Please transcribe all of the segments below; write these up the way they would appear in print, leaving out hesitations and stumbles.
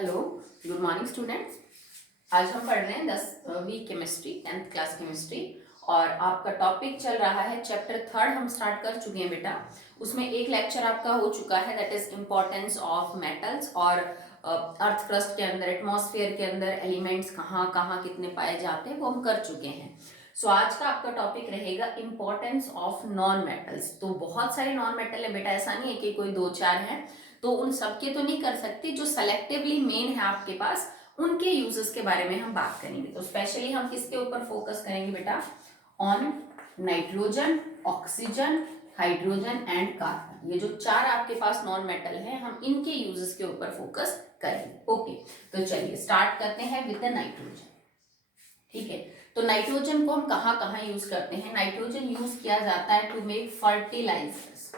Hello, good morning students. आज हम पढ़ रहे हैं 10वीं केमिस्ट्री, 10th क्लास केमिस्ट्री। और आपका टॉपिक चल रहा है चैप्टर 3 हम स्टार्ट कर चुके हैं बेटा। उसमें एक लेक्चर आपका हो चुका है, that is importance of metals और अर्थ क्रस्ट के अंदर, एटमॉस्फेयर के अंदर एलिमेंट्स कहाँ कहाँ कितने पाए जाते हैं वो हम कर चुके हैं। सो आज का आपका टॉपिक रहेगा इम्पोर्टेंस ऑफ नॉन मेटल्स। तो बहुत सारे नॉन मेटल है बेटा, ऐसा नहीं है कि कोई 2-4 हैं, तो उन सबके तो नहीं कर सकते। जो सेलेक्टिवली मेन है आपके पास, उनके यूजेस के बारे में हम बात करेंगे। तो स्पेशली हम किसके ऊपर फोकस करेंगे बेटा? On nitrogen, oxygen, hydrogen and carbon. ये जो 4 आपके पास नॉन मेटल हैं, हम इनके यूजेस के ऊपर फोकस करेंगे। ओके, तो चलिए स्टार्ट करते हैं विद द नाइट्रोजन। ठीक है, तो नाइट्रोजन को हम कहाँ कहाँ यूज करते हैं? नाइट्रोजन यूज किया जाता है टू मेक फर्टिलाइजर्स।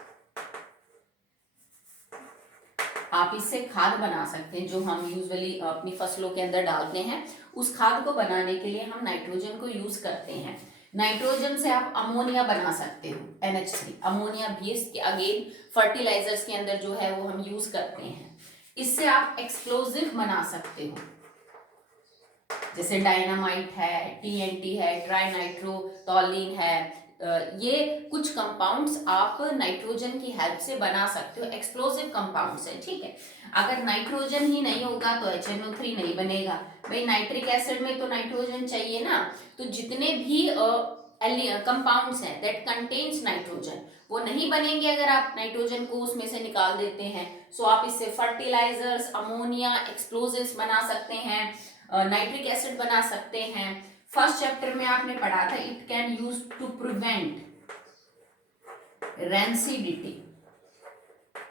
आप इससे खाद बना सकते हैं, जो हम यूजुअली अपनी फसलों के अंदर डालते हैं। उस खाद को बनाने के लिए हम नाइट्रोजन को यूज करते हैं। नाइट्रोजन से आप अमोनिया बना सकते हो, NH3 अमोनिया भी इसके अगेन फर्टिलाइजर्स के अंदर जो है वो हम यूज करते हैं। इससे आप एक्सप्लोजिव बना सकते हो, जैसे डायनामाइट है, TNT है, ट्राई नाइट्रोटोलिन है। ये कुछ कंपाउंड्स आप नाइट्रोजन की हेल्प से बना सकते हो, एक्सप्लोसिव कंपाउंड्स है। ठीक है, अगर नाइट्रोजन ही नहीं होगा तो HNO3 नहीं बनेगा। भाई नाइट्रिक एसिड में तो नाइट्रोजन चाहिए ना। तो जितने भी कंपाउंड्स हैं दैट कंटेन्स नाइट्रोजन, वो नहीं बनेंगे अगर आप नाइट्रोजन को उसमें से निकाल देते हैं। सो आप इससे फर्टिलाइजर्स, अमोनिया, एक्सप्लोजिव्स बना सकते हैं, नाइट्रिक एसिड बना सकते हैं। फर्स्ट चैप्टर में आपने पढ़ा था, it can use to prevent rancidity.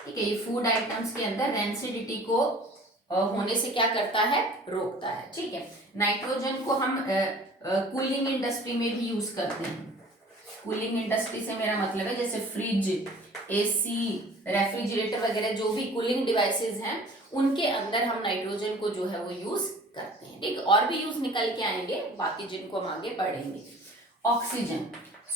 ठीक है, ये फूड आइटम्स के अंदर रेंसिडिटी को होने से क्या करता है? रोकता है। ठीक है, नाइट्रोजन को हम कूलिंग इंडस्ट्री में भी यूज करते हैं। कूलिंग इंडस्ट्री से मेरा मतलब है जैसे फ्रिज, AC, रेफ्रिजरेटर वगैरह जो भी कूलिंग डिवाइसेस हैं, उनके अंदर हम नाइट्रोजन को जो है वो यूज करते हैं। ठीक, और भी यूज निकल के आएंगे बाकी, जिनको हम आगे पढ़ेंगे। ऑक्सीजन,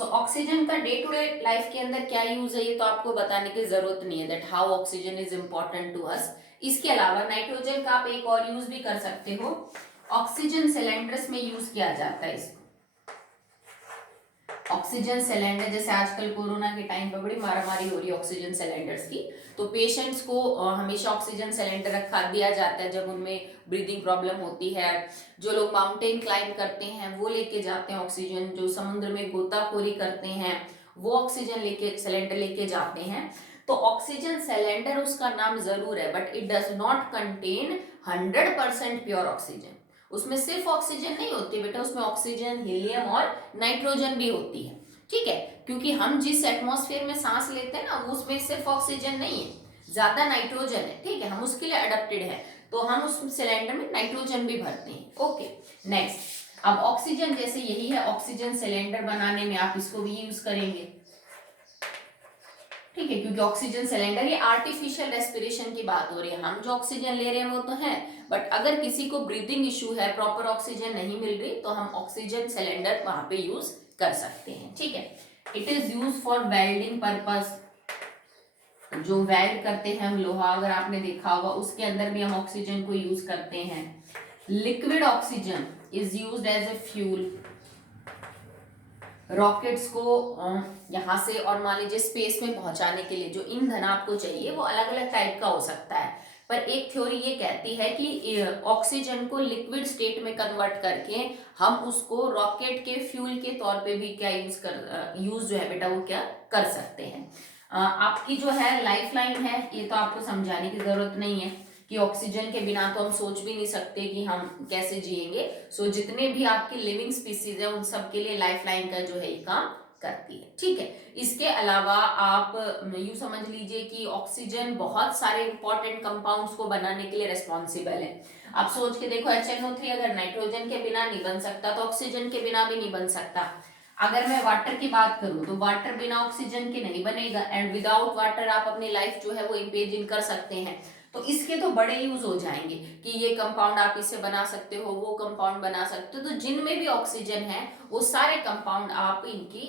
ऑक्सीजन का डे टू डे लाइफ के अंदर क्या यूज है ये तो आपको बताने की जरूरत नहीं है, that how oxygen is important to us. इसके अलावा नाइट्रोजन का आप एक और यूज भी कर सकते हो, ऑक्सीजन सिलेंडर्स में यूज किया जाता है इसको। ऑक्सीजन सिलेंडर, जैसे आजकल कोरोना के टाइम पर बड़ी मारामारी हो रही है ऑक्सीजन सिलेंडर्स की, तो पेशेंट्स को हमेशा ऑक्सीजन सिलेंडर रखा दिया जाता है जब उनमें ब्रीदिंग प्रॉब्लम होती है। जो लोग माउंटेन क्लाइंब करते हैं वो लेके जाते हैं ऑक्सीजन, जो समुद्र में गोताखोरी करते हैं वो ऑक्सीजन लेके, सिलेंडर लेके जाते हैं। तो ऑक्सीजन सिलेंडर उसका नाम जरूर है, but it does not contain 100% pure oxygen. उसमें सिर्फ ऑक्सीजन नहीं होती बेटा, उसमें ऑक्सीजन, हीलियम और नाइट्रोजन भी होती है। ठीक है, क्योंकि हम जिस एटमॉस्फेयर में सांस लेते हैं ना, वो उसमें सिर्फ ऑक्सीजन नहीं है, ज्यादा नाइट्रोजन है। ठीक है, हम उसके लिए अडेप्टेड है, तो हम उस सिलेंडर में नाइट्रोजन भी भरते हैं। ओके, नेक्स्ट, अब ऑक्सीजन जैसे यही है, ऑक्सीजन सिलेंडर बनाने में आप इसको भी यूज करेंगे। ठीक है, क्योंकि ऑक्सीजन सिलेंडर, ये आर्टिफिशियल रेस्पिरेशन की बात हो रही है। हम जो ऑक्सीजन ले रहे हैं वो तो है, बट अगर किसी को ब्रीदिंग इशू है, प्रॉपर ऑक्सीजन नहीं मिल रही, तो हम ऑक्सीजन सिलेंडर वहां पे यूज कर सकते हैं। ठीक है, it is use for welding purpose. जो वेल्ड करते हैं हम लोहा, अगर आपने देखा होगा, उसके अंदर भी हम ऑक्सीजन को यूज करते हैं। Liquid oxygen is used as a fuel. Rockets को यहाँ से और मान लीजिए स्पेस में पहुंचाने के लिए जो ईंधन आपको चाहिए वो अलग अलग टाइप का हो सकता है, पर एक थ्योरी ये कहती है कि ऑक्सीजन को लिक्विड स्टेट में कन्वर्ट करके हम उसको रॉकेट के फ्यूल के तौर पे भी क्या यूज जो है बेटा वो क्या कर सकते हैं। आपकी जो है लाइफ लाइन है, ये तो आपको समझाने की जरूरत नहीं है कि ऑक्सीजन के बिना तो हम सोच भी नहीं सकते कि हम कैसे जिएंगे। सो जितने भी आपकी लिविंग स्पीसीज है उन सब के लिए लाइफ लाइन का जो है ये काम करती है। ठीक है, इसके अलावा आप यूं समझ लीजिए कि ऑक्सीजन बहुत सारे इंपॉर्टेंट कंपाउंड्स को बनाने के लिए रिस्पॉन्सिबल है। आप सोच के देखो, HNO3 अगर नाइट्रोजन के बिना नहीं बन सकता तो ऑक्सीजन के बिना भी नहीं बन सकता। अगर मैं वाटर की बात करूं तो वाटर बिना ऑक्सीजन के नहीं बनेगा, एंड विदाउट वाटर आप अपनी लाइफ जो है वो इमेजिन कर सकते हैं। तो इसके तो बड़े यूज हो जाएंगे कि ये कंपाउंड आप इसे बना सकते हो, वो कंपाउंड बना सकते हो। तो जिनमें भी ऑक्सीजन है वो सारे कंपाउंड आप इनकी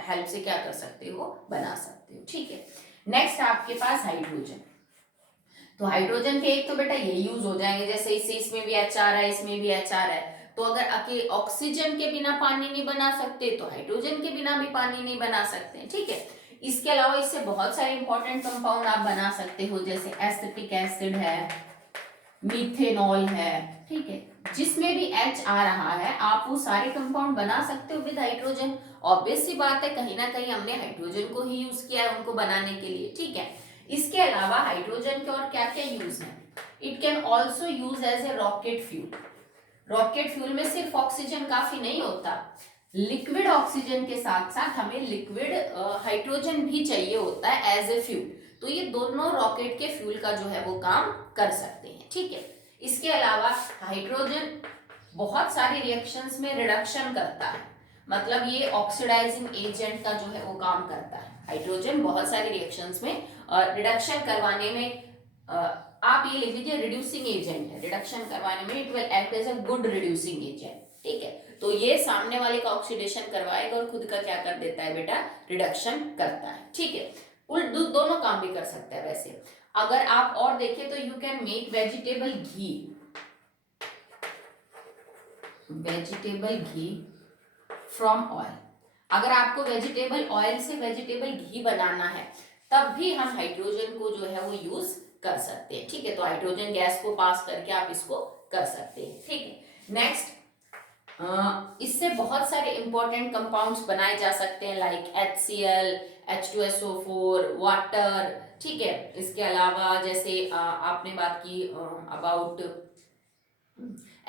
हेल्प से क्या कर सकते हो, बना सकते हो। ठीक है, नेक्स्ट आपके पास हाइड्रोजन। तो हाइड्रोजन के एक तो बेटा ये यूज हो जाएंगे, जैसे इसमें भी एच आ रहा है, इसमें भी एच आ रहा है, तो अगर ऑक्सीजन के बिना पानी नहीं बना सकते तो हाइड्रोजन के बिना भी पानी नहीं बना सकते, ठीक है। इसके अलावा इससे बहुत सारे इंपॉर्टेंट कंपाउंड आप बना सकते हो, जैसे एसिटिक एसिड है, मीथेनॉल है, ठीक है। जिसमें भी H आ रहा है आप वो सारे कंपाउंड बना सकते हो विद हाइड्रोजन। ऑब्वियस सी बात है, कहीं ना कहीं हमने हाइड्रोजन को ही यूज किया है उनको बनाने के लिए, ठीक है। इसके अलावा हाइड्रोजन के और क्या क्या यूज है, it can also use as a rocket fuel. Rocket fuel में सिर्फ ऑक्सीजन काफी नहीं होता, लिक्विड ऑक्सीजन के साथ साथ हमें लिक्विड हाइड्रोजन भी चाहिए होता है एज ए फ्यूल। तो ये दोनों रॉकेट के फ्यूल का जो है वो काम कर सकते हैं, ठीक है। इसके अलावा हाइड्रोजन बहुत सारी रिएक्शंस में रिडक्शन करता है, मतलब ये ऑक्सीडाइजिंग एजेंट का जो है वो काम करता है। हाइड्रोजन बहुत सारी रिएक्शंस में रिडक्शन करवाने में आप ये लिख लीजिए रिड्यूसिंग एजेंट है, रिडक्शन करवाने में it will act as a good reducing agent, ठीक है। तो ये सामने वाले का ऑक्सीडेशन करवाएगा और खुद का क्या कर देता है बेटा, रिडक्शन करता है, ठीक है। दोनों काम भी कर सकता है। वैसे अगर आप और देखें तो you can make vegetable ghee from oil. अगर आपको वेजिटेबल ऑयल से वेजिटेबल घी बनाना है तब भी हम हाइड्रोजन को जो है वो यूज कर सकते हैं, ठीक है। तो हाइड्रोजन गैस को पास करके आप इसको कर सकते हैं, ठीक है। नेक्स्ट, इससे बहुत सारे इंपॉर्टेंट कंपाउंड्स बनाए जा सकते हैं, लाइक HCl, H2SO4, वाटर, ठीक है। इसके अलावा जैसे आपने बात की अबाउट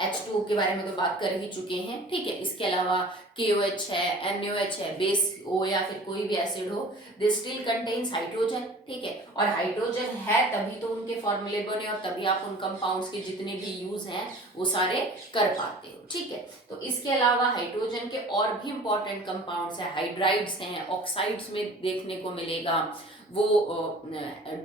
H2O के बारे में तो बात कर ही चुके हैं, ठीक है। इसके अलावा KOH है, NaOH है, बेस O या फिर कोई भी एसिड हो, दे स्टिल कंटेन्स हाइड्रोजन, ठीक है। और हाइड्रोजन है तभी तो उनके फॉर्मूले बने और तभी आप उन कंपाउंड्स के जितने भी यूज हैं वो सारे कर पाते हो, ठीक है। तो इसके अलावा हाइड्रोजन के और भी इंपॉर्टेंट कंपाउंड्स हैं, हाइड्राइड्स हैं, ऑक्साइड्स में देखने को मिलेगा, वो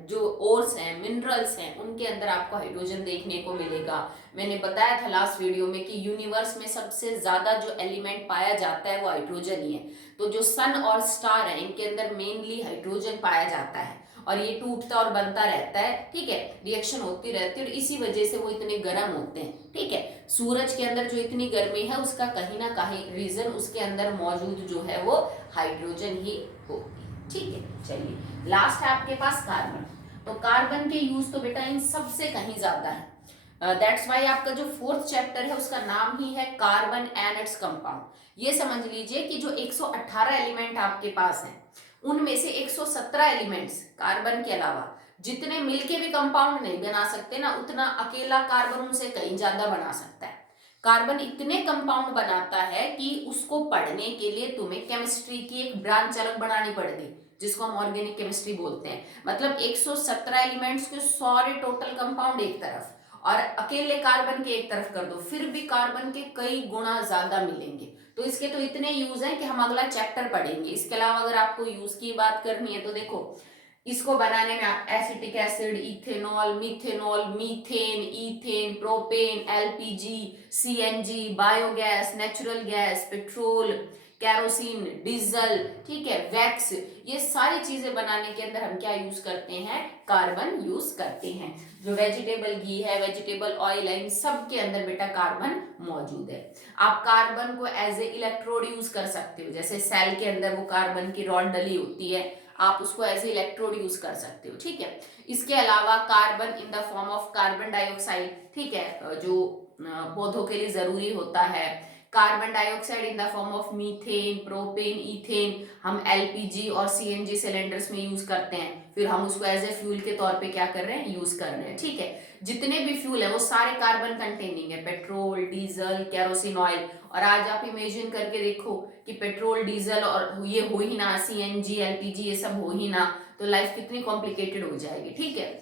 जो ओर्स हैं, मिनरल्स हैं, उनके अंदर आपको हाइड्रोजन देखने को मिलेगा। मैंने बताया था लास्ट वीडियो में कि यूनिवर्स में सबसे ज्यादा जो एलिमेंट पाया जाता है वो हाइड्रोजन ही है। तो जो सन और स्टार है इनके अंदर मेनली हाइड्रोजन पाया जाता है और ये टूटता और बनता रहता है, ठीक है, रिएक्शन होती रहती है और इसी वजह से वो इतने गर्म होते हैं, ठीक है। सूरज के अंदर जो इतनी गर्मी है उसका कहीं ना कहीं रीजन उसके अंदर मौजूद जो है वो हाइड्रोजन ही होती है, ठीक है। चलिए लास्ट है आपके पास कार्बन। तो कार्बन के यूज तो बेटा इन सबसे कहीं ज्यादा है, दैट्स वाई आपका जो 4th चैप्टर है उसका नाम ही है कार्बन एंड इट्स कंपाउंड। ये समझ लीजिए कि जो 118 एलिमेंट आपके पास हैं उनमें से 117 एलिमेंट्स कार्बन के अलावा जितने मिलके भी कंपाउंड नहीं बना सकते ना, उतना अकेला कार्बन उनसे कहीं ज्यादा बना सकता है। कार्बन इतने कंपाउंड बनाता है कि उसको पढ़ने के लिए तुम्हें केमिस्ट्री की एक ब्रांच अलग बनानी पड़ती, जिसको हम ऑर्गेनिक केमिस्ट्री बोलते हैं। मतलब 117 एलिमेंट्स के सारे टोटल कंपाउंड एक तरफ और अकेले कार्बन के एक तरफ कर दो, फिर भी कार्बन के कई गुना ज्यादा मिलेंगे। तो इसके तो इतने यूज हैं कि हम अगला चैप्टर पढ़ेंगे। इसके अलावा अगर आपको यूज की बात करनी है तो देखो, इसको बनाने में acetic acid, ethanol, methanol, methane, ethane, propane, LPG, CNG, biogas, natural gas, petrol, kerosene, diesel, ठीक है, वैक्स, ये सारी चीजें बनाने के अंदर हम क्या यूज करते हैं, कार्बन यूज करते हैं। जो वेजिटेबल घी है, वेजिटेबल ऑयल है, इन सब के अंदर बेटा कार्बन मौजूद है। आप कार्बन को एज ए इलेक्ट्रोड यूज कर सकते हो, जैसे सेल के अंदर वो कार्बन की रॉड डली होती है, आप उसको एज ए इलेक्ट्रोड यूज कर सकते हो, ठीक है। इसके अलावा carbon in the form of carbon dioxide, ठीक है, जो पौधों के लिए जरूरी होता है, carbon dioxide in the form of methane, propane, ethane हम LPG और CNG सिलेंडर्स में यूज करते हैं, फिर हम उसको एज ए फ्यूल के तौर पे क्या कर रहे हैं, यूज कर रहे हैं, ठीक है। जितने भी फ्यूल है वो सारे कार्बन कंटेनिंग है, पेट्रोल, डीजल, केरोसिन ऑयल। और आज आप इमेजिन करके देखो कि पेट्रोल, डीजल और ये हो ही ना, CNG, LPG ये सब हो ही ना, तो लाइफ कितनी कॉम्प्लिकेटेड हो जाएगी, ठीक है।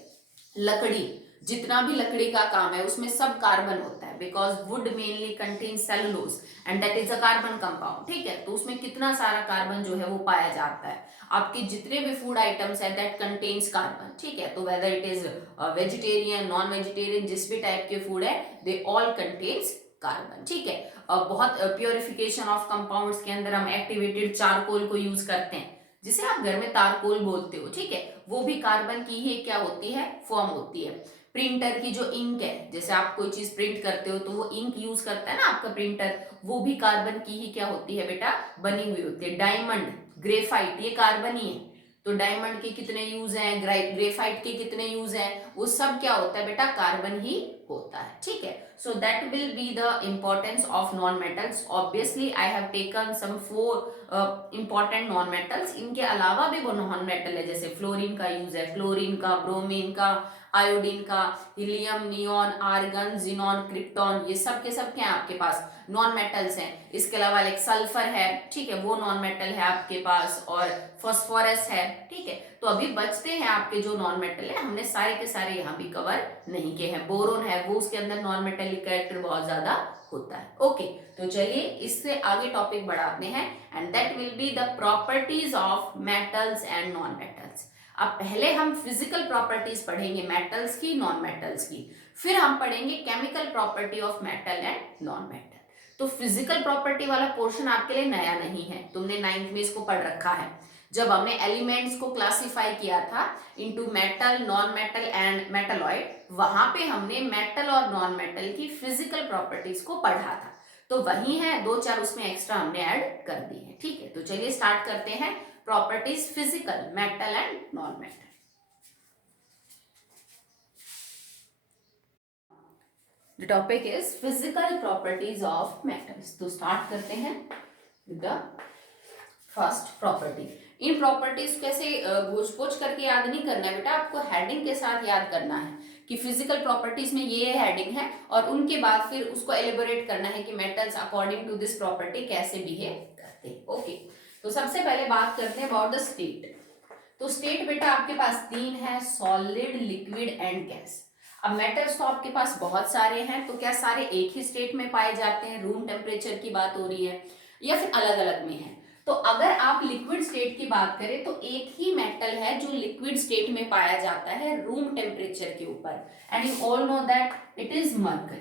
लकड़ी, जितना भी लकड़ी का काम है उसमें सब कार्बन होता है, because would mainly contain cellulose and that is a carbon compound, ठीक है। तो उसमें कितना सारा कार्बन जो है वो पाया जाता है। आपके जितने भी फूड आइटम्स है दैट कंटेन्स कार्बन, ठीक है। तो whether it is vegetarian, non vegetarian, जिस भी टाइप के फूड है दे ऑल कंटेन्स कार्बन, ठीक है। बहुत प्योरिफिकेशन ऑफ कंपाउंड्स के अंदर हम एक्टिवेटेड चारकोल को यूज करते हैं, जिसे आप घर में तारकोल बोलते हो, ठीक है, वो भी कार्बन की ही क्या होती है, फॉर्म होती है। प्रिंटर की जो इंक है, जैसे आप कोई चीज प्रिंट करते हो तो वो इंक यूज करता है ना आपका प्रिंटर, वो भी कार्बन की ही क्या होती है बेटा, बनी हुई होती है। डायमंड, ग्रेफाइट, ये कार्बन ही है। तो डायमंड के कितने यूज हैं, ग्रेफाइट के कितने यूज हैं, वो सब क्या होता है बेटा, कार्बन ही होता है, ठीक है। So that will be the importance of non metals. Obviously I have taken some 4 important non metals. इनके अलावा भी वो नॉन मेटल है, जैसे फ्लोरीन का यूज है, क्लोरीन का, ब्रोमीन का, आयोडीन का, helium, neon, argon, xenon, krypton, ये सब के सब क्या है आपके पास, नॉन मेटल्स हैं। इसके अलावा एक सल्फर है, ठीक है, वो नॉन मेटल है आपके पास, और फास्फोरस है, ठीक है। तो अभी बचते हैं आपके जो नॉन मेटल है, हमने सारे के सारे यहाँ भी कवर नहीं किए हैं। बोरोन है, वो उसके अंदर नॉन मेटेलिक कैरेक्टर बहुत ज्यादा होता है। ओके, तो चलिए इससे आगे टॉपिक बढ़ाते हैं, and that will be the properties of metals and non metals. अब पहले हम फिजिकल प्रॉपर्टीज पढ़ेंगे मेटल्स की, नॉन मेटल्स की, फिर हम पढ़ेंगे chemical property of metal and non metal. तो फिजिकल प्रॉपर्टी वाला पोर्शन आपके लिए नया नहीं है, तुमने 9th में इसको पढ़ रखा है। जब हमने एलिमेंट्स को क्लासिफाई किया था into metal, non metal and metalloid, वहां पे हमने मेटल और नॉन मेटल की फिजिकल प्रॉपर्टीज को पढ़ा था। तो वही है, 2-4 उसमें एक्स्ट्रा हमने ऐड कर दी है, ठीक है। तो चलिए स्टार्ट करते हैं properties physical, metal and non metal. The topic is physical properties of metals. तो स्टार्ट करते हैं with the first property. In properties कैसे पूछ पूछ करके याद नहीं करना है बेटा, आपको हेडिंग के साथ याद करना है कि फिजिकल प्रॉपर्टीज में ये हेडिंग है, और उनके बाद फिर उसको एलिबोरेट करना है कि metals according to this property कैसे बिहेव करते हैं। ओके, तो सबसे पहले बात करते हैं अबाउट द स्टेट। तो स्टेट बेटा आपके पास 3 है, सॉलिड, लिक्विड एंड गैस। अब मेटल्स तो आपके पास बहुत सारे हैं, तो क्या सारे एक ही स्टेट में पाए जाते हैं, रूम टेम्परेचर की बात हो रही है, या फिर अलग अलग में है? तो अगर आप लिक्विड स्टेट की बात करें तो एक ही मेटल है जो लिक्विड स्टेट में पाया जाता है रूम टेम्परेचर के ऊपर, and you all know that it is mercury,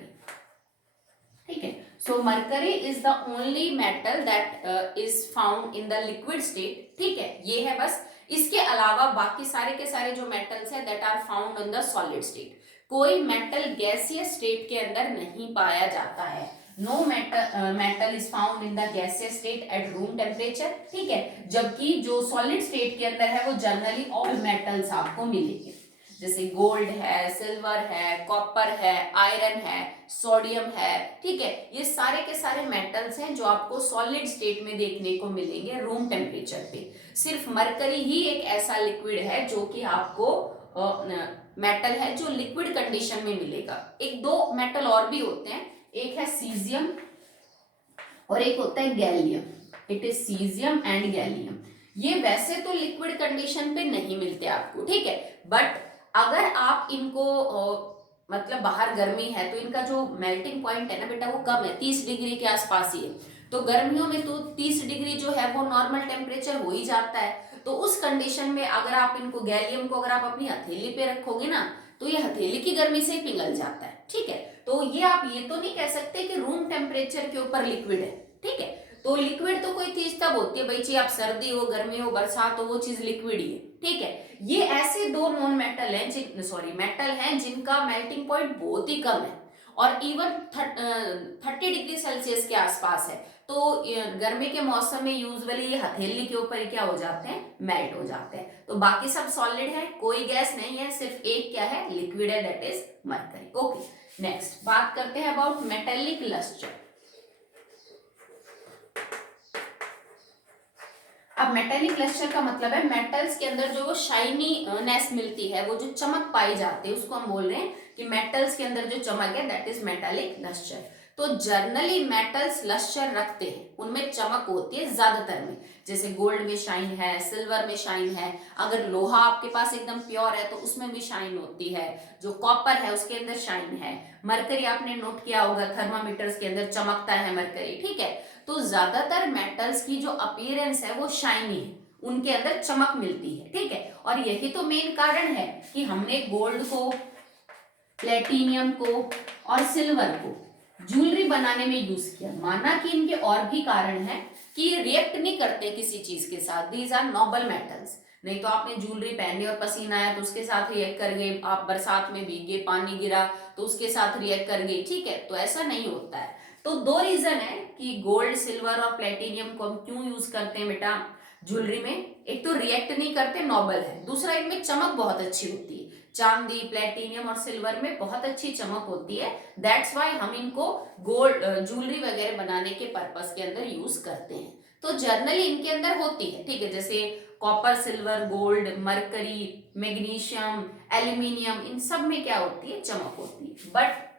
ठीक है। So mercury is the only metal that is found in the liquid state, ठीक है, ये है बस। इसके अलावा बाकी सारे के सारे जो मेटल्स है that are found in the solid state. कोई मेटल गैसियस स्टेट के अंदर नहीं पाया जाता है। No metal is found in the gaseous state at room temperature, ठीक है। जबकि जो सॉलिड स्टेट के अंदर है वो जनरली ऑल मेटल्स आपको मिलेंगे, जैसे गोल्ड है, सिल्वर है, कॉपर है, आयरन है, सोडियम है, ठीक है। ये सारे के सारे मेटल्स हैं जो आपको सॉलिड स्टेट में देखने को मिलेंगे रूम टेम्परेचर पे। सिर्फ मरकरी ही एक ऐसा लिक्विड है जो कि आपको मेटल है जो लिक्विड कंडीशन में मिलेगा। एक दो मेटल और भी होते हैं, एक है सीजियम और एक होता है gallium. It is caesium and gallium. ये वैसे तो लिक्विड कंडीशन पे नहीं मिलते आपको, ठीक है, बट अगर आप इनको मतलब बाहर गर्मी है तो इनका जो मेल्टिंग पॉइंट है ना बेटा वो कम है, 30 डिग्री के आसपास ही है। तो गर्मियों में तो 30 डिग्री जो है वो नॉर्मल टेम्परेचर हो ही जाता है। तो उस कंडीशन में अगर आप इनको, गैलियम को अगर आप अपनी हथेली पे रखोगे ना तो ये हथेली की गर्मी से ही पिघल जाता है, ठीक है। तो ये आप ये तो नहीं कह सकते कि रूम टेम्परेचर के ऊपर लिक्विड है, ठीक है। तो लिक्विड तो कोई चीज तब होती है भाई, चाहे आप सर्दी हो, गर्मी हो, बरसात हो, वो चीज लिक्विड ही है, ठीक है। ये ऐसे दो नॉन मेटल हैं मेटल हैं जिनका मेल्टिंग पॉइंट बहुत ही कम है और इवन 30 डिग्री सेल्सियस के आसपास है। तो गर्मी के मौसम में यूजुअली ये हथेली के ऊपर क्या हो जाते हैं, मेल्ट हो जाते हैं। तो बाकी सब सॉलिड है, कोई गैस नहीं है, सिर्फ एक क्या है, लिक्विड है, that is mercury. Okay, next बात करते हैं अबाउट मेटेलिक लस्टर। अब मेटेलिक लस्टर का मतलब है मेटल्स के अंदर जो शाइनीनेस मिलती है, वो जो चमक पाई जाती है, उसको हम बोल रहे हैं कि मेटल्स के अंदर जो चमक है दैट इज मेटेलिक लस्टर। तो जर्नली मेटल्स लस्टर रखते हैं, उनमें चमक होती है ज्यादातर में, जैसे गोल्ड में शाइन है, सिल्वर में शाइन है, अगर लोहा आपके पास एकदम प्योर है तो उसमें भी शाइन होती है, जो कॉपर है उसके अंदर शाइन है, मरकरी आपने नोट किया होगा थर्मामीटर्स के अंदर चमकता है मरकरी, ठीक है। तो ज्यादातर मेटल्स की जो अपीयरेंस है वो शाइनी है, उनके अंदर चमक मिलती है, ठीक है। और यही तो मेन कारण है कि हमने गोल्ड को, प्लेटिनियम को और सिल्वर को ज्वेलरी बनाने में यूज किया। माना कि इनके और भी कारण हैं, कि रिएक्ट नहीं करते किसी चीज के साथ, दीज आर नोबल मेटल्स। नहीं तो आपने ज्वेलरी पहनी और पसीना आया तो उसके साथ रिएक्ट कर गए, आप बरसात में भीगे, पानी गिरा तो उसके साथ रिएक्ट कर गई, ठीक है, तो ऐसा नहीं होता है। तो दो रीजन है कि गोल्ड, सिल्वर और प्लेटिनियम को हम क्यों यूज करते हैं बेटा ज्वेलरी में। एक तो रिएक्ट नहीं करते, नोबल है, दूसरा इनमें चमक बहुत अच्छी होती है। चांदी, प्लेटिनियम और सिल्वर में बहुत अच्छी चमक होती है, दैट्स वाई हम इनको गोल्ड ज्वेलरी वगैरह बनाने के पर्पस के अंदर यूज करते हैं। तो जर्नली इनके अंदर होती है, ठीक है, जैसे copper, silver, gold, mercury, magnesium, aluminium, इन सब में क्या होती है, चमक होती है, बट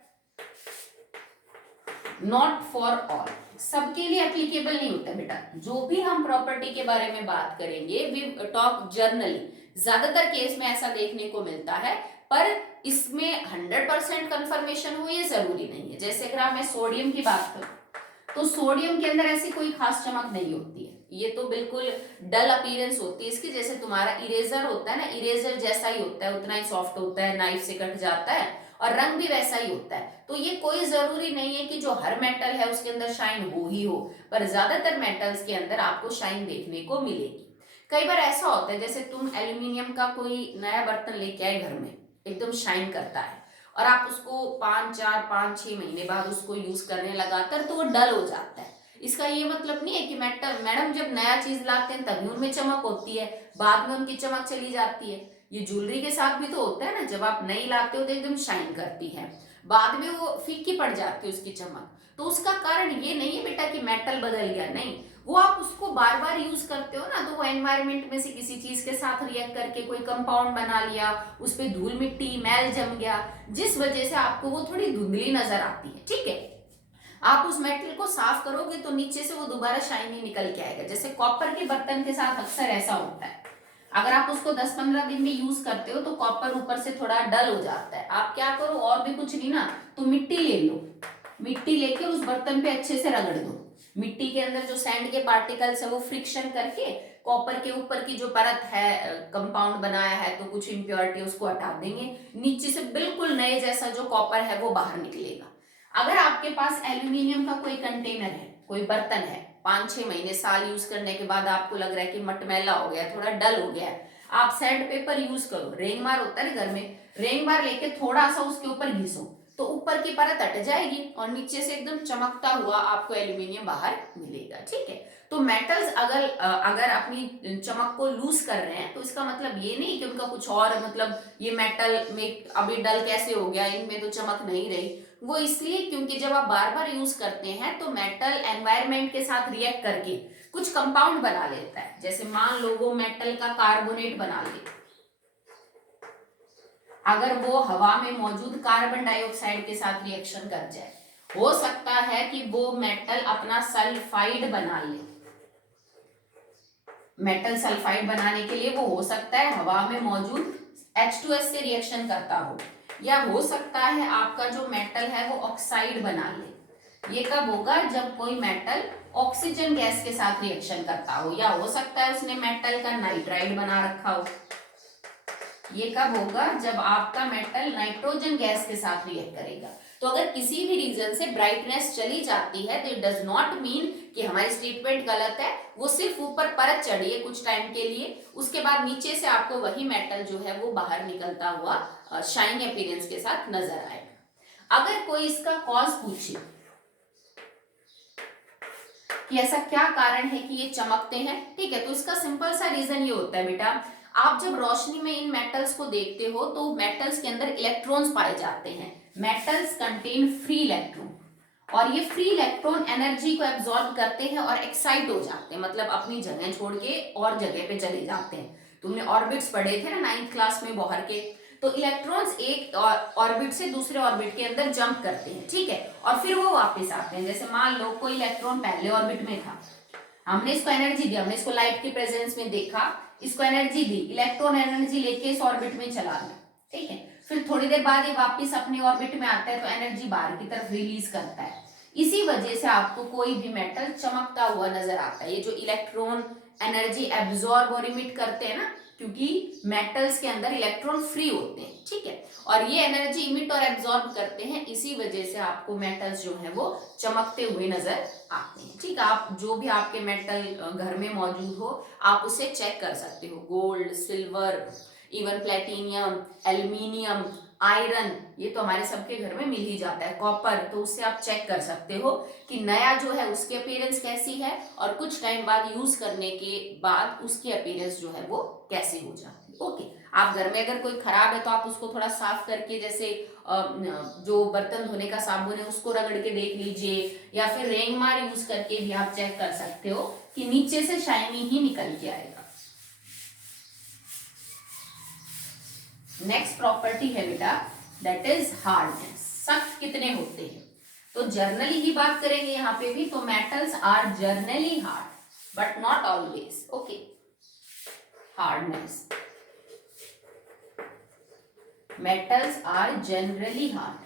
नॉट फॉर ऑल, सबके लिए एप्लीकेबल नहीं होता बेटा। जो भी हम प्रॉपर्टी के बारे में बात करेंगे वी टॉक जर्नली, ज्यादातर केस में ऐसा देखने को मिलता है, पर इसमें 100% कंफर्मेशन हो ये जरूरी नहीं है। जैसे अगर मैं सोडियम की बात करूं तो सोडियम के अंदर ऐसी कोई खास चमक नहीं होती है, ये तो बिल्कुल डल अपीयरेंस होती है इसकी, जैसे तुम्हारा इरेजर होता है ना, इरेजर जैसा ही होता है, उतना ही सॉफ्ट होता है, नाइफ से कट जाता है और रंग भी वैसा ही होता है। तो ये कोई जरूरी नहीं है कि जो हर मेटल है उसके अंदर शाइन हो ही हो, पर ज्यादातर मेटल्स के अंदर आपको शाइन देखने को मिलेगी। कई बार ऐसा होता है जैसे तुम एल्यूमिनियम का कोई नया बर्तन लेके आए घर में, एकदम शाइन करता है और आप उसको 5-4-5-6 महीने बाद उसको यूज करने लगातार तो वो डल हो जाता है। इसका ये मतलब नहीं है कि मैडम जब नया चीज लाते हैं तभी उनमें चमक होती है, बाद में उनकी चमक चली जाती है। ये ज्वेलरी के साथ भी तो होता है ना, जब आप नई लाते हो तो एकदम शाइन करती है, बाद में वो फीकी पड़ जाती है उसकी चमक। तो उसका कारण ये नहीं है बेटा कि मेटल बदल गया, नहीं, वो आप उसको बार बार यूज करते हो ना, तो वो एनवायरमेंट में से किसी चीज के साथ रिएक्ट करके कोई कंपाउंड बना लिया, उस पर धूल मिट्टी मैल जम गया, जिस वजह से आपको वो थोड़ी धुंधली नजर आती है, ठीक है। आप उस मेटल को साफ करोगे तो नीचे से वो दोबारा शाइनी निकल के आएगा। जैसे कॉपर के बर्तन के साथ अक्सर ऐसा होता है, अगर आप उसको 10-15 दिन में यूज करते हो तो कॉपर ऊपर से थोड़ा डल हो जाता है, आप क्या करो, और भी कुछ नहीं ना, तो मिट्टी ले लो, मिट्टी लेके उस बर्तन पे अच्छे से रगड़ दो, मिट्टी के अंदर जो सैंड के पार्टिकल्स है वो फ्रिक्शन करके कॉपर के ऊपर की जो परत है, कंपाउंड बनाया है तो कुछ इम्प्योरिटी उसको हटा देंगे, नीचे से बिल्कुल नए जैसा जो कॉपर है वो बाहर निकलेगा। अगर आपके पास एल्यूमिनियम का कोई कंटेनर है, कोई बर्तन है, 5-6 महीने साल यूज करने के बाद आपको लग रहा है कि मटमैला हो गया, थोड़ा डल हो गया है, आप सैंड पेपर यूज करो, रेंग बार होता है ना घर में, रेंग बार लेके थोड़ा सा उसके ऊपर घिसो तो ऊपर की परत हट जाएगी और नीचे से एकदम चमकता हुआ आपको एल्यूमिनियम बाहर मिलेगा, ठीक है। तो मेटल्स अगर अपनी चमक को लूज कर रहे हैं तो इसका मतलब ये नहीं कि उनका कुछ और मतलब ये मेटल में अभी डल कैसे हो गया, इनमें तो चमक नहीं रही, वो इसलिए क्योंकि जब आप बार बार यूज करते हैं तो मेटल एनवायरमेंट के साथ रिएक्ट करके कुछ कंपाउंड बना लेता है। जैसे मान लो वो मेटल का कार्बोनेट बना ले, अगर वो हवा में मौजूद कार्बन डाइऑक्साइड के साथ रिएक्शन कर जाए, हो सकता है कि वो मेटल अपना सल्फाइड बना ले। मेटल सल्फाइड बनाने के लिए वो हो सकता है हवा में मौजूद H2S से रिएक्शन करता हो, या हो सकता है आपका जो मेटल है वो ऑक्साइड बना ले। ये कब होगा, जब कोई मेटल ऑक्सीजन गैस के साथ रिएक्शन करता हो, या हो सकता है उसने मेटल का नाइट्राइड बना रखा हो। ये कब होगा, जब आपका मेटल नाइट्रोजन गैस के साथ रिएक्ट करेगा। तो अगर किसी भी रीजन से ब्राइटनेस चली जाती है तो इट डज नॉट मीन कि हमारी स्टेटमेंट गलत है, वो सिर्फ ऊपर परत चढ़ी है कुछ टाइम के लिए, उसके बाद नीचे से आपको वही मेटल जो है वो बाहर निकलता हुआ शाइनी अपीयरेंस के साथ नजर आएगा। अगर कोई इसका कॉज पूछे कि ऐसा क्या कारण है कि ये चमकते हैं, ठीक है, तो इसका सिंपल सा रीजन ये होता है बेटा, आप जब रोशनी में इन मेटल्स को देखते हो तो मेटल्स के अंदर इलेक्ट्रॉन्स पाए जाते हैं। मेटल्स कंटेन फ्री इलेक्ट्रॉन, और ये फ्री इलेक्ट्रॉन एनर्जी को एब्जॉर्ब करते हैं और एक्साइट हो जाते हैं, मतलब अपनी जगह छोड़ के और जगह पे चले जाते हैं। तुमने ऑर्बिट्स पढ़े थे ना 9th क्लास में बोहर के, तो इलेक्ट्रॉन्स एक ऑर्बिट से दूसरे ऑर्बिट के अंदर जंप करते हैं, ठीक है, और फिर वो वापस आते हैं। जैसे मान लो कोई इलेक्ट्रॉन पहले ऑर्बिट में था, हमने इसको एनर्जी दी, हमने इसको लाइट की प्रेजेंस में देखा, इसको एनर्जी दी, इलेक्ट्रॉन एनर्जी लेके इस ऑर्बिट में चला गया, ठीक है, फिर थोड़ी देर बाद ये वापस अपने ऑर्बिट में आता है तो एनर्जी बाहर की तरफ रिलीज करता है। इसी वजह से आपको कोई भी मेटल चमकता हुआ नजर आता है। ये जो इलेक्ट्रॉन एनर्जी एब्जॉर्ब और इमिट करते हैं ना, क्योंकि मेटल्स के अंदर इलेक्ट्रॉन फ्री होते हैं, ठीक है, और ये एनर्जी इमिट और एब्जॉर्ब करते हैं, इसी वजह से आपको मेटल्स जो है वो चमकते हुए नजर आते हैं, ठीक है। आप जो भी आपके मेटल घर में मौजूद हो आप उसे चेक कर सकते हो, gold, silver, even platinum, aluminium, iron, ये तो हमारे सबके घर में मिल ही जाता है, कॉपर, तो उससे आप चेक कर सकते हो कि नया जो है उसकी अपीयरेंस कैसी है और कुछ टाइम बाद यूज करने के बाद उसकी अपीयरेंस जो है वो कैसी हो जाती है। ओके, आप घर में अगर कोई खराब है तो आप उसको थोड़ा साफ करके, जैसे जो बर्तन धोने का साबुन है उसको रगड़ के देख लीजिए, या फिर रेंगमार यूज करके भी आप चेक कर सकते हो कि नीचे से शाइनी ही निकल के आएगा। नेक्स्ट प्रॉपर्टी है बेटा, दैट इज हार्डनेस, सख्त कितने होते हैं। तो जर्नली ही बात करेंगे यहाँ पे भी, तो metals are generally hard but not always. Okay, hardness, metals are generally hard,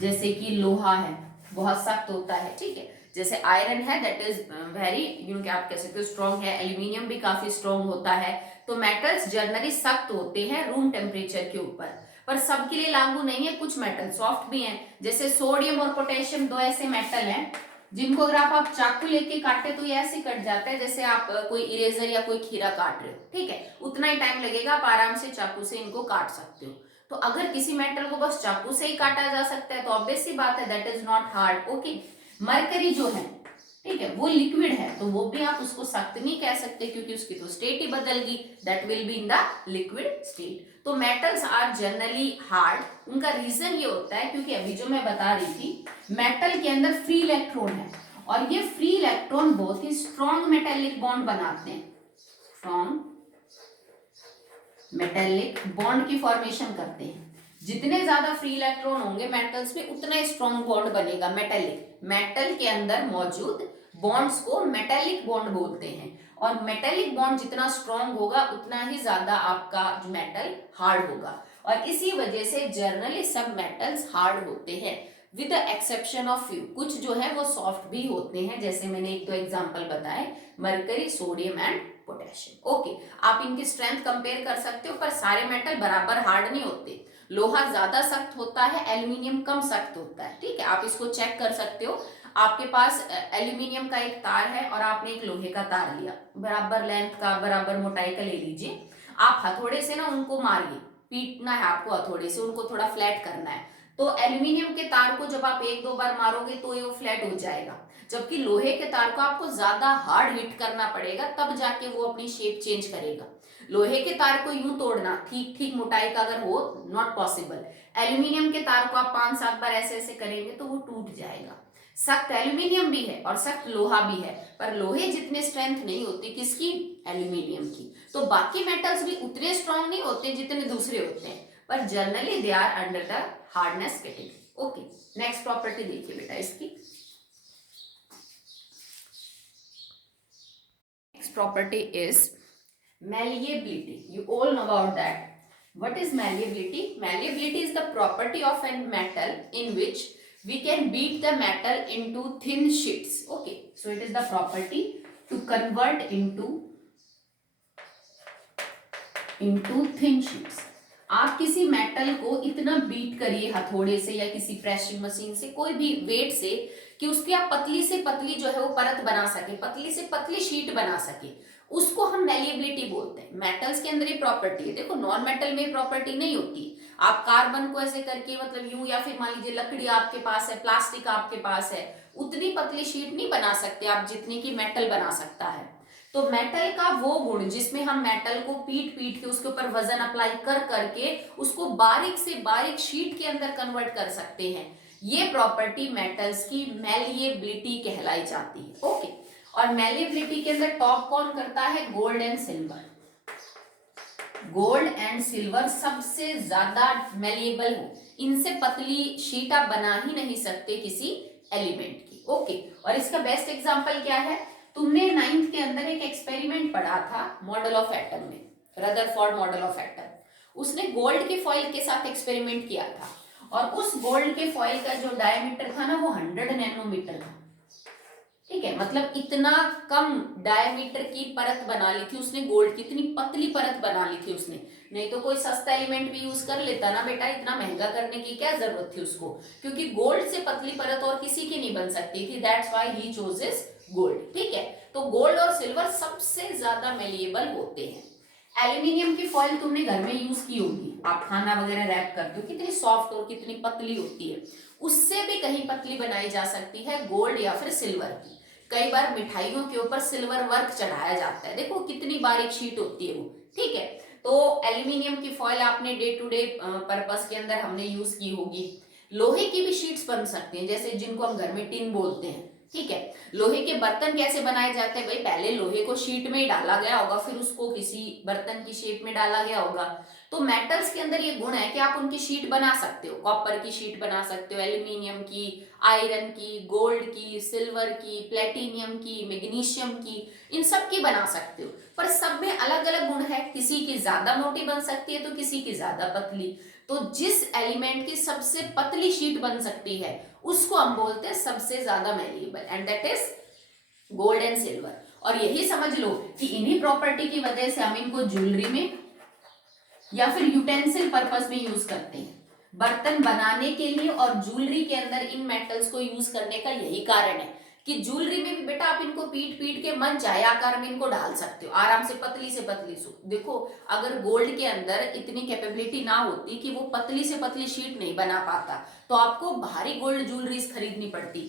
जैसे कि लोहा है बहुत सख्त होता है, ठीक है, जैसे आयरन है दैट इज वेरी क्या आप कह सकते हो स्ट्रॉन्ग है, एल्यूमिनियम भी काफी स्ट्रॉन्ग होता है। तो मेटल्स जनरली सख्त होते हैं रूम टेम्परेचर के ऊपर, पर सबके लिए लागू नहीं है, कुछ मेटल सॉफ्ट भी हैं, जैसे सोडियम और पोटेशियम, दो ऐसे मेटल हैं जिनको अगर आप चाकू लेके काटे तो ये ऐसे कट जाता है जैसे आप कोई इरेजर या कोई खीरा काट रहे हो, ठीक है, उतना ही टाइम लगेगा, आप आराम से चाकू से इनको काट सकते हो। तो अगर किसी मेटल को बस चाकू से ही काटा जा सकता है तो ऑब्वियस सी बात है that is not hard. Okay, mercury जो है, ठीक है, वो लिक्विड है तो वो भी आप उसको सख्त नहीं कह सकते क्योंकि उसकी तो स्टेट ही बदल गई, that will be in the liquid state. तो मेटल्स आर जनरली हार्ड, उनका रीजन ये होता है क्योंकि अभी जो मैं बता रही थी मेटल के अंदर फ्री इलेक्ट्रॉन है और ये फ्री इलेक्ट्रॉन बहुत ही स्ट्रॉन्ग मेटेलिक बॉन्ड बनाते हैं, स्ट्रॉन्ग मेटेलिक बॉन्ड की फॉर्मेशन करते हैं। जितने ज्यादा फ्री इलेक्ट्रॉन होंगे मेटल्स में उतना स्ट्रॉन्ग बॉन्ड बनेगा मेटेलिक, मेटल के अंदर मौजूद बॉन्ड्स को मेटेलिक बॉन्ड बोलते हैं और मेटेलिक बॉन्ड जितना स्ट्रॉन्ग होगा उतना ही ज्यादा आपका जो मेटल हार्ड होगा और इसी वजह से जनरली सब मेटल्स हार्ड होते हैं with the exception of few, कुछ जो है वो सॉफ्ट भी होते हैं, जैसे मैंने एक दो एग्जांपल बताए, mercury, sodium and potassium. Okay, आप इनकी स्ट्रेंथ कंपेयर कर सकते हो पर सारे मेटल बराबर हार्ड नहीं होते, लोहा ज्यादा सख्त होता है, एल्यूमिनियम कम सख्त होता है, ठीक है, आप इसको चेक कर सकते हो। आपके पास एल्यूमिनियम का एक तार है और आपने एक लोहे का तार लिया, बराबर लेंथ का बराबर मोटाई का ले लीजिए, आप हथौड़े से ना उनको मारिए, पीटना है आपको हथौड़े से, उनको थोड़ा फ्लैट करना है, तो एल्यूमिनियम के तार को जब आप एक दो बार मारोगे तो ये वो फ्लैट हो जाएगा, जबकि लोहे के तार को आपको ज्यादा हार्ड हिट करना पड़ेगा तब जाके वो अपनी शेप चेंज करेगा। लोहे के तार को यूं तोड़ना ठीक ठीक मोटाई का अगर हो नॉट पॉसिबल, एल्यूमिनियम के तार को आप 5-7 बार ऐसे ऐसे करेंगे तो वो टूट जाएगा। सख्त एल्यूमिनियम भी है और सख्त लोहा भी है पर लोहे जितने स्ट्रेंथ नहीं होती किसकी, एल्यूमिनियम की, तो बाकी मेटल्स भी उतने स्ट्रांग नहीं होते जितने दूसरे होते हैं पर generally they are under the hardness category. Okay, next property देखिए बेटा इसकी, next property is malleability. You all know about that. What is malleability? Malleability is the property of a metal in which we can beat the metal into thin sheets. Okay, so it is the property to convert into thin sheets. आप किसी metal को इतना beat करिए हथौड़े से या किसी pressing machine से, कोई भी वेट से, कि उसकी आप पतली से पतली जो है वो परत बना सके, पतली से पतली शीट बना सके, उसको हम मैलिएबिलिटी बोलते हैं। मेटल्स के अंदर ये प्रॉपर्टी है, देखो नॉन मेटल में प्रॉपर्टी नहीं होती, आप कार्बन को ऐसे करके मतलब यूं, या फिर मान लीजिए लकड़ी आपके पास है, प्लास्टिक आपके पास है, उतनी पतली शीट नहीं बना सकते आप जितनी की मेटल बना सकता है। तो मेटल का वो गुण जिसमें हम मेटल को पीट पीट के उसके ऊपर वजन अप्लाई कर करके उसको बारीक से बारीक शीट के अंदर कन्वर्ट कर सकते हैं, ये प्रॉपर्टी मेटल्स की मैलिएबिलिटी कहलाई जाती है। ओके, और मैलिएबिलिटी के अंदर टॉप कौन करता है, gold and silver. Gold and silver सबसे ज्यादा मैलिएबल हो, इनसे पतली शीट आप बना ही नहीं सकते किसी एलिमेंट की। ओके, और इसका बेस्ट एग्जांपल क्या है, तुमने 9th के अंदर एक एक्सपेरिमेंट पढ़ा था मॉडल ऑफ एटम में, रदरफोर्ड मॉडल ऑफ एटम, उसने गोल्ड के फॉइल के साथ एक्सपेरिमेंट किया था और उस गोल्ड के फॉइल का जो डायमीटर था ना वो 100 नैनोमीटर था। ठीक है, मतलब इतना कम डायमीटर की परत बना ली थी उसने गोल्ड की, इतनी पतली परत बना ली थी उसने। नहीं तो कोई सस्ता एलिमेंट भी यूज कर लेता ना बेटा, इतना महंगा करने की क्या जरूरत थी उसको, क्योंकि गोल्ड से पतली परत और किसी की नहीं बन सकती थी, दैट्स व्हाई ही चोजेस गोल्ड। ठीक है, तो गोल्ड और सिल्वर सबसे ज्यादा मेलिएबल होते हैं। एल्यूमिनियम की फॉइल तुमने घर में यूज की होगी, आप खाना वगैरह रैप करते हो, कितनी सॉफ्ट और कितनी पतली होती है, उससे भी कहीं पतली बनाई जा सकती है गोल्ड या फिर सिल्वर की। कई बार मिठाइयों के ऊपर सिल्वर वर्क चढ़ाया जाता है, देखो कितनी बारीक शीट होती है वो। ठीक है, तो एल्यूमिनियम की फॉइल आपने डे टू डे पर्पस के अंदर हमने यूज की होगी। लोहे की भी शीट्स बन सकती हैं, जैसे जिनको हम घर में टिन बोलते हैं। ठीक है, लोहे के बर्तन कैसे बनाए जाते हैं भाई, पहले लोहे को शीट में ही डाला गया होगा, फिर उसको किसी बर्तन की शेप में डाला गया होगा। तो मेटल्स के अंदर ये गुण है कि आप उनकी शीट बना सकते हो, कॉपर की शीट बना सकते हो, एल्यूमिनियम की, आयरन की, गोल्ड की, सिल्वर की, प्लेटिनियम की, मैग्नीशियम की, इन सब की बना सकते हो। पर सब में अलग अलग गुण है, किसी की ज्यादा मोटी बन सकती है तो किसी की ज्यादा पतली। तो जिस एलिमेंट की सबसे पतली शीट बन सकती है उसको हम बोलते हैं सबसे ज्यादा malleable, and that is gold and silver. और यही समझ लो कि इन्हीं प्रॉपर्टी की वजह से हम इनको ज्वेलरी में या फिर यूटेंसिल पर्पस में यूज करते हैं, बर्तन बनाने के लिए। और ज्वेलरी के अंदर इन मेटल्स को यूज करने का यही कारण है कि ज्वेलरी में भी बेटा आप इनको पीट पीट के मन चाहे आकार में इनको डाल सकते हो आराम से, पतली से पतली देखो, अगर गोल्ड के अंदर इतनी कैपेबिलिटी ना होती कि वो पतली से पतली शीट नहीं बना पाता, तो आपको भारी गोल्ड ज्वेलरीज खरीदनी पड़ती।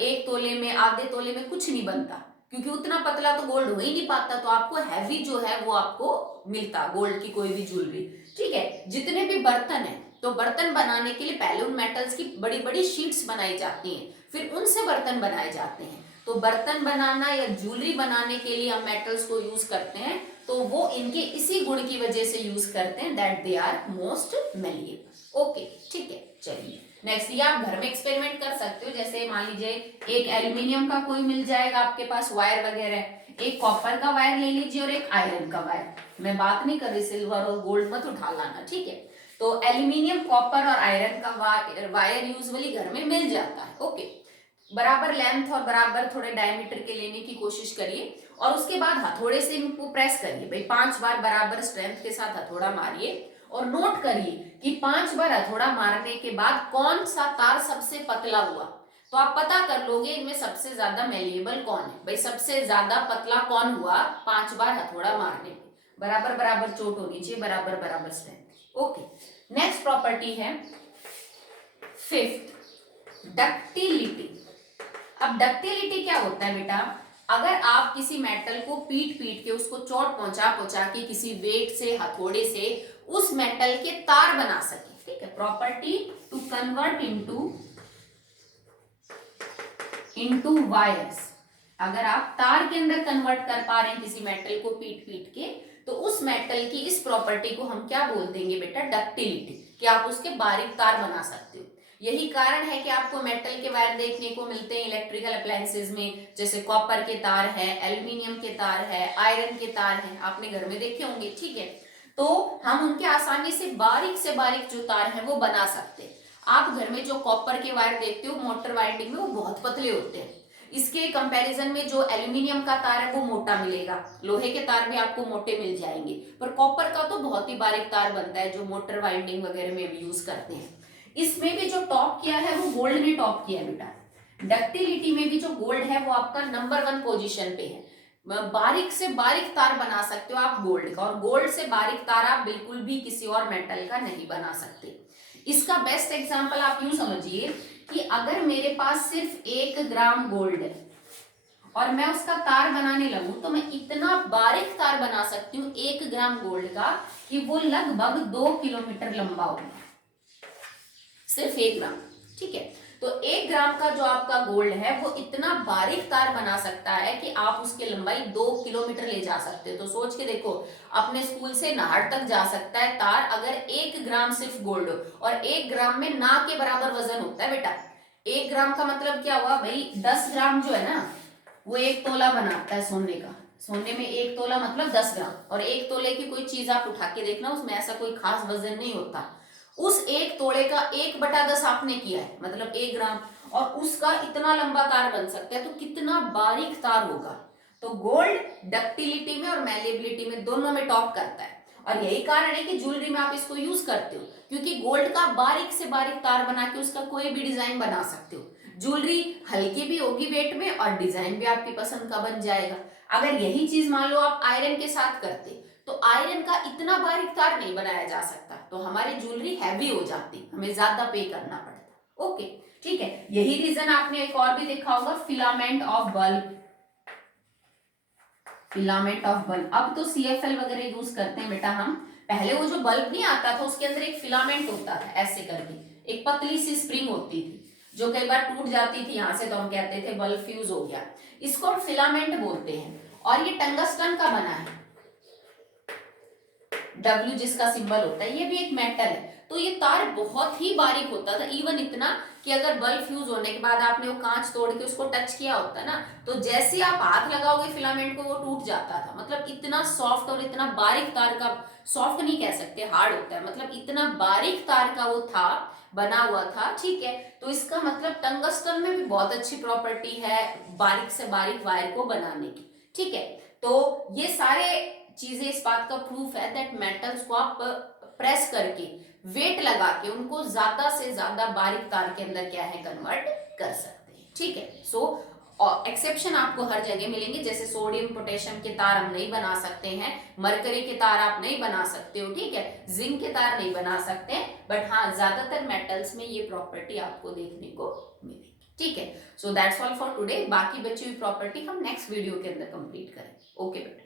1 तोले में, आधे तोले में कुछ नहीं बनता, क्योंकि उतना पतला तो गोल्ड हो ही नहीं पाता, तो आपको हैवी जो है वो आपको मिलता गोल्ड की कोई भी ज्वेलरी। ठीक है, जितने भी बर्तन है, तो बर्तन बनाने के लिए पहले उन मेटल्स की बड़ी बड़ी शीट्स बनाई जाती हैं, फिर उनसे बर्तन बनाए जाते हैं। तो बर्तन बनाना या ज्वेलरी बनाने के लिए हम मेटल्स को यूज करते हैं, तो वो इनके इसी गुण की वजह से यूज करते हैं, that they are most malleable. Okay, ठीक है, चलिए नेक्स्ट, ये आप घर में एक्सपेरिमेंट कर सकते हो। जैसे मान लीजिए एक एल्यूमिनियम का कोई मिल जाएगा आपके पास वायर वगैरह, एक कॉपर का वायर ले लीजिए और एक आयरन का वायर। मैं बात नहीं कर रही सिल्वर और गोल्ड, मत उठा लाना, ठीक है। तो एल्यूमिनियम, कॉपर और आयरन का वायर यूजुअली घर में मिल जाता है। ओके, बराबर लेंथ और बराबर थोड़े डायमीटर के लेने की कोशिश करिए, और उसके बाद हथौड़े से इनको प्रेस करिए भाई, 5 बार बराबर स्ट्रेंथ के साथ हथौड़ा मारिए, और नोट करिए कि 5 बार हथौड़ा मारने के बाद कौन सा तार सबसे पतला हुआ। तो आप पता कर लोगे इनमें सबसे ज्यादा मेलिएबल कौन है भाई, सबसे ज्यादा पतला कौन हुआ 5 बार हथौड़ा मारने पे। बराबर बराबर चोट होनी चाहिए, बराबर बराबर स्ट्रेंथ। ओके, नेक्स्ट प्रॉपर्टी है फिफ्थ, डक्टिलिटी। अब डक्टिलिटी क्या होता है बेटा, अगर आप किसी मेटल को पीट पीट के उसको चोट पहुंचा पहुंचा के किसी वेट से, हथौड़े से उस मेटल के तार बना सके, ठीक है, property to convert into wires. अगर आप तार के अंदर कन्वर्ट कर पा रहे हैं किसी मेटल को पीट पीट के, तो उस मेटल की इस प्रॉपर्टी को हम क्या बोल देंगे बेटा, डक्टिलिटी, कि आप उसके बारीक तार बना सकते हो। यही कारण है कि आपको मेटल के वायर देखने को मिलते हैं इलेक्ट्रिकल अप्लायंसेज में, जैसे कॉपर के तार है, एल्यूमिनियम के तार है, आयरन के तार है, आपने घर में देखे होंगे। ठीक है, तो हम उनके आसानी से बारीक जो तार है वो बना सकते हैं। आप घर में जो कॉपर के वायर देखते हो मोटर वाइंडिंग में, वो बहुत पतले होते हैं। इसके कंपैरिजन में जो एल्यूमिनियम का तार है वो मोटा मिलेगा, लोहे के तार भी आपको मोटे मिल जाएंगे, पर कॉपर का तो बहुत ही बारीक तार बनता है जो मोटर वाइंडिंग वगैरह में भी यूज करते हैं। इसमें भी जो टॉप किया है वो गोल्ड ने टॉप किया है बेटा। डक्टिलिटी में भी जो गोल्ड है वो आपका नंबर 1 पोजीशन पे है। बारीक से बारीक तार बना सकते हो आप गोल्ड का, और गोल्ड से बारीक तार आप बिल्कुल भी किसी और मेटल का नहीं बना सकते। इसका बेस्ट एग्जांपल आप यूं समझिए कि अगर मेरे पास सिर्फ 1 ग्राम गोल्ड है और मैं उसका तार बनाने लगूं, तो मैं इतना बारीक तार बना सकती हूँ 1 ग्राम गोल्ड का कि वो लगभग 2 किलोमीटर लंबा होगा, सिर्फ 1 ग्राम। ठीक है, तो 1 ग्राम का जो आपका गोल्ड है वो इतना बारीक तार बना सकता है कि आप उसकी लंबाई 2 किलोमीटर ले जा सकते हो। तो सोच के देखो, अपने स्कूल से नाहर तक जा सकता है तार, अगर 1 ग्राम सिर्फ गोल्ड हो, और 1 ग्राम में ना के बराबर वजन होता है बेटा। 1 ग्राम का मतलब क्या हुआ भाई, 10 ग्राम जो है ना वो 1 तोला बनाता है सोने का। सोने में 1 तोला मतलब 10 ग्राम, और 1 तोले की कोई चीज आप उठा के देखना, उसमें ऐसा कोई खास वजन नहीं होता। उस 1 तोले का 1/10 आपने किया है, मतलब 1 ग्राम। और उसका इतना लंबा तार बन सकता है, तो कितना बारीक तार होगा। तो गोल्ड डक्टिलिटी में और मैलेबिलिटी में दोनों में टॉप करता है, और यही कारण है कि ज्वेलरी में आप इसको यूज करते हो, क्योंकि गोल्ड का बारीक से बारीक तार बना के उसका कोई भी डिजाइन बना सकते हो। ज्वेलरी हल्की भी होगी वेट में और डिजाइन भी आपकी पसंद का बन जाएगा। अगर यही चीज मान लो आप आयरन के साथ करते, तो आयरन का इतना बारीक तार नहीं बनाया जा सकता, तो हमारी ज्वेलरी हैवी हो जाती, हमें ज्यादा पे करना पड़ता। ओके, ठीक है। यही रीजन आपने एक और भी देखा होगा, filament of bulb. Filament of bulb, अब तो CFL वगैरह यूज करते हैं बेटा हम। पहले वो जो बल्ब नहीं आता था उसके अंदर एक फिलामेंट होता था, ऐसे करके एक पतली सी स्प्रिंग होती थी जो कई बार टूट जाती थी यहां से, तो हम कहते थे बल्ब फ्यूज हो गया। इसको फिलामेंट बोलते हैं, और ये टंगस्टन का बना है, W जिसका सिंबल होता है, ये भी एक मेटल है। तो ये तार बहुत ही बारीक होता था, इवन इतना कि अगर बल्ब फ्यूज होने के बाद आपने वो कांच तोड़ के उसको टच किया होता ना, तो जैसे आप हाथ लगाओगे फिलामेंट को वो टूट जाता था। मतलब इतना सॉफ्ट और इतना बारीक तार का, सॉफ्ट नहीं कह सकते, हार्ड होता है, मतलब इतना बारीक तार का वो था, बना हुआ था, ठीक है। तो इसका मतलब टंगस्टन में भी बहुत अच्छी प्रॉपर्टी है बारीक से बारीक वायर को बनाने की, ठीक है। तो ये सारे चीजें इस बात का प्रूफ है दैट मेटल्स को आप प्रेस करके वेट लगा के उनको ज्यादा से ज्यादा बारीक तार के अंदर क्या है, कन्वर्ट कर सकते हैं, ठीक है। सो एक्सेप्शन आपको हर जगह मिलेंगे, जैसे सोडियम पोटेशियम के तार हम नहीं बना सकते हैं, मरकरी के तार आप नहीं बना सकते हो, ठीक है, जिंक के तार नहीं बना सकते, बट हाँ ज्यादातर मेटल्स में ये प्रॉपर्टी आपको देखने को मिलेगी, ठीक है। So that's all for today. बाकी बची हुई प्रॉपर्टी हम नेक्स्ट वीडियो के अंदर कंप्लीट करेंगे। ओके बेटा।